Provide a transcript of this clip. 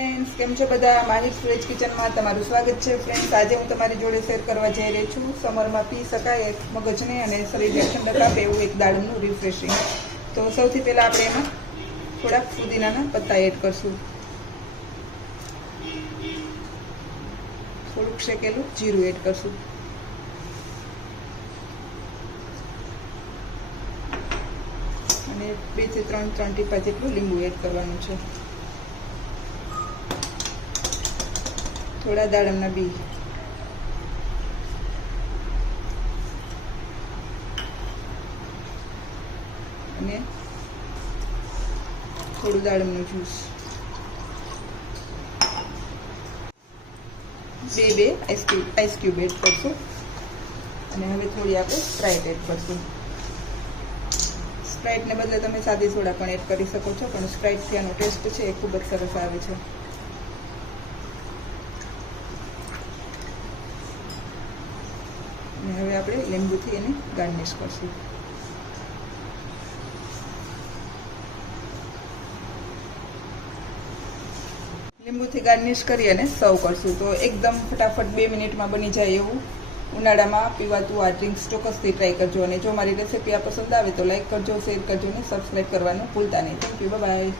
Friends, કેમ છો બધા? માહિર ફ્રેજ કિચનમાં તમારું સ્વાગત છે. ફ્રેન્ડ્સ, આજે હું તમારી જોડે શેર કરવા જઈ રહી છું સમરમાં પી શકાય એક મગજને અને શરીરને ઠંડક આપે એવું એક દાડમનું રિફ્રેશિંગ. તો સૌથી પહેલાં આપણે એમાં થોડાક ફુદીનાના પત્તા એડ કરશું, થોડુંક શેકેલું જીરું એડ કરશું, અને 2 થી 3 ટીપા જેટલું લીંબુ એડ કરવાનું છે, થોડા દાડમના બી, અને થોડું દાડમનું જ્યુસ, બે આઈસ ક્યુબ એડ કરશું, અને હવે થોડી આપણે સ્પ્રાઇટ એડ કરશું. સ્પ્રાઇટને બદલે તમે સાદી સોડા પણ એડ કરી શકો છો, પણ સ્પ્રાઇટથી આનો ટેસ્ટ છે એ ખૂબ જ સરસ આવે છે. અને હવે આપણે લીંબુથી એને ગાર્નિશ કરશું. લીંબુથી ગાર્નિશ કરી અને સર્વ કરશું. તો એકદમ ફટાફટ 2 મિનિટમાં બની જાય એવું ઉનાળામાં પીવાતું આ ડ્રિંક્સ ચોક્કસથી ટ્રાય કરજો. અને જો મારી રેસીપી આ પસંદ આવે તો લાઈક કરજો, શેર કરજો અને સબસ્ક્રાઈબ કરવાનું ભૂલતા નહીં. Thank you, by.